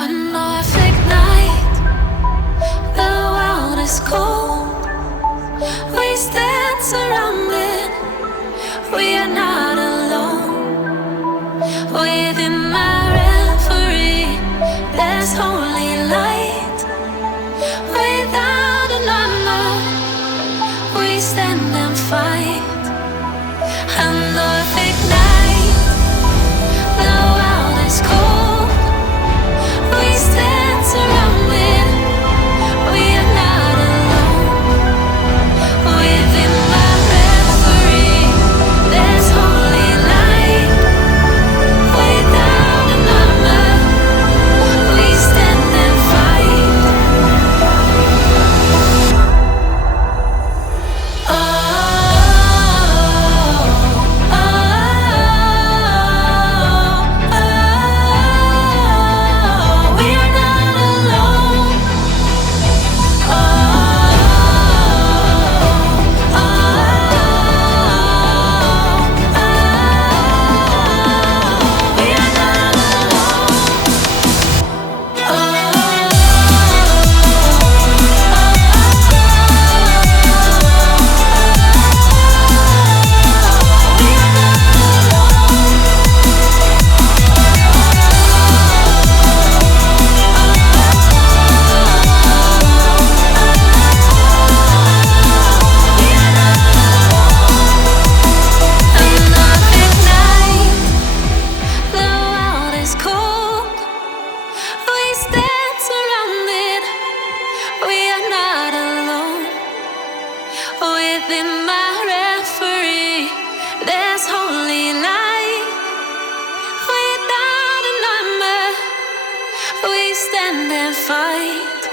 A Norfolk night, the world is cold. We stand surrounded, we are not alone. Within my reverie, there's holy light. Without a number, we stand and fight. A Norfolk night, the world is cold. We stand surrounded, we are not alone. Within my reverie, there's holy light. Without a number, we stand and fight. Oh, oh, oh, we are not alone. Oh, oh, we are not within my reverie, there's holy light. Without a number, we stand and fight.